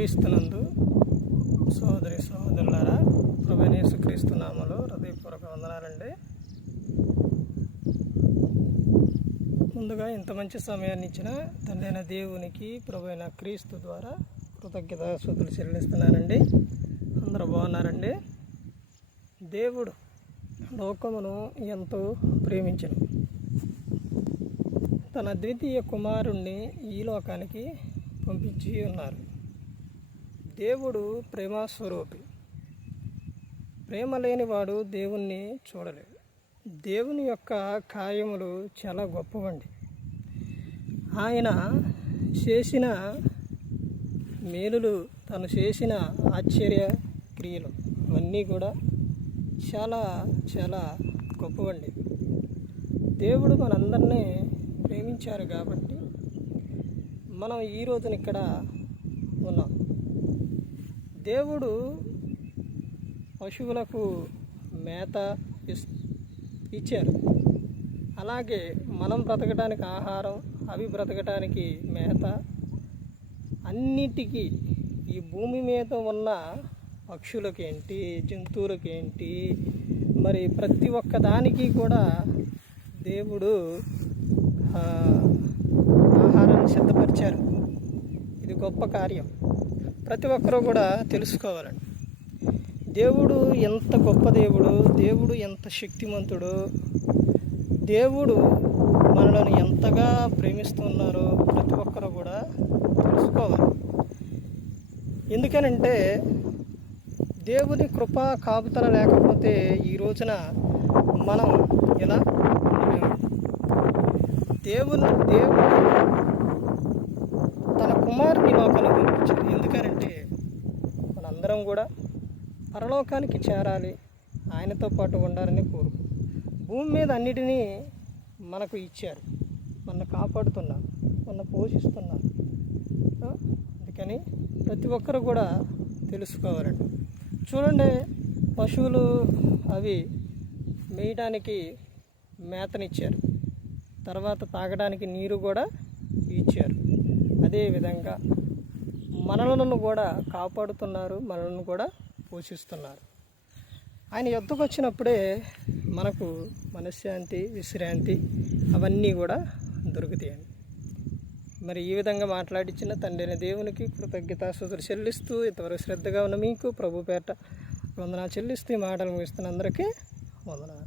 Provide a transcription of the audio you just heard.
క్రీస్తునందు సోదరి సోదరులారా, ప్రభువైన యేసుక్రీస్తు నామములో హృదయపూర్వక వందనాలండి. ముందుగా ఇంత మంచి సమయాన్ని ఇచ్చిన తండ్రైన దేవునికి ప్రభువైన క్రీస్తు ద్వారా కృతజ్ఞతాస్తుతులు చెల్లిస్తున్నానండి. అందరూ బాగున్నారండి. దేవుడు లోకమును ఎంతో ప్రేమించను, తన ద్వితీయ కుమారుణ్ణి ఈ లోకానికి పంపించి ఉన్నారు. దేవుడు ప్రేమస్వరూపి. ప్రేమ లేనివాడు దేవుణ్ణి చూడలేడు. దేవుని యొక్క కార్యములు చాలా గొప్పవండి. ఆయన చేసిన మేలులు, తను చేసిన ఆశ్చర్య క్రియలు అవన్నీ కూడా చాలా చాలా గొప్పవండి. దేవుడు మనందరినీ ప్రేమించారు కాబట్టి మనం ఈ రోజున ఇక్కడ ఉన్నాం. దేవుడు పశువులకు మేత ఇచ్చారు. అలాగే మనం బ్రతకడానికి ఆహారం, అవి బ్రతకడానికి మేత, అన్నిటికీ ఈ భూమి మీద ఉన్న పక్షులకేంటి, జంతువులకేంటి, మరి ప్రతి ఒక్క దానికి కూడా దేవుడు ఆహారాన్ని సిద్ధపరిచారు. ఇది గొప్ప కార్యం. ప్రతి ఒక్కరూ కూడా తెలుసుకోవాలండి. దేవుడు ఎంత గొప్ప దేవుడు, దేవుడు ఎంత శక్తిమంతుడు, దేవుడు మనలను ఎంతగా ప్రేమిస్తున్నారో ప్రతి ఒక్కరూ కూడా తెలుసుకోవాలి. ఎందుకనంటే దేవుని కృప కాపుతల లేకపోతే ఈ రోజున మనం ఎలా దేవుడు తన కుమారుని లోకానికి పంపించాడు. ఎందుకనంటే మనందరం కూడా పరలోకానికి చేరాలి, ఆయనతో పాటు ఉండాలని కోరుకు. భూమి మీద అన్నిటినీ మనకు ఇచ్చారు, మన కాపాడుతున్నారు, మన పోషిస్తున్నారు. అందుకని ప్రతి ఒక్కరు కూడా తెలుసుకోవాలండి. చూడండి, పశువులు అవి మేయడానికి మేతనిచ్చారు, తర్వాత తాగడానికి నీరు కూడా ఇచ్చారు. అదేవిధంగా మనలను కూడా కాపాడుతున్నారు, మనలను కూడా పోషిస్తున్నారు. ఆయన యొద్దకు వచ్చినప్పుడే మనకు మనశ్శాంతి, విశ్రాంతి అవన్నీ కూడా దొరుకుతాయండి. మరి ఈ విధంగా మాట్లాడించిన తండ్రైన దేవునికి కృతజ్ఞతాస్తుతులు చెల్లిస్తూ ఇంతవరకు శ్రద్ధగా ఉన్న మీకు ప్రభు పేట వందనాలు చెల్లిస్తూ ఈ మాటలు ముగిస్తున్న అందరికీ వందనాలు.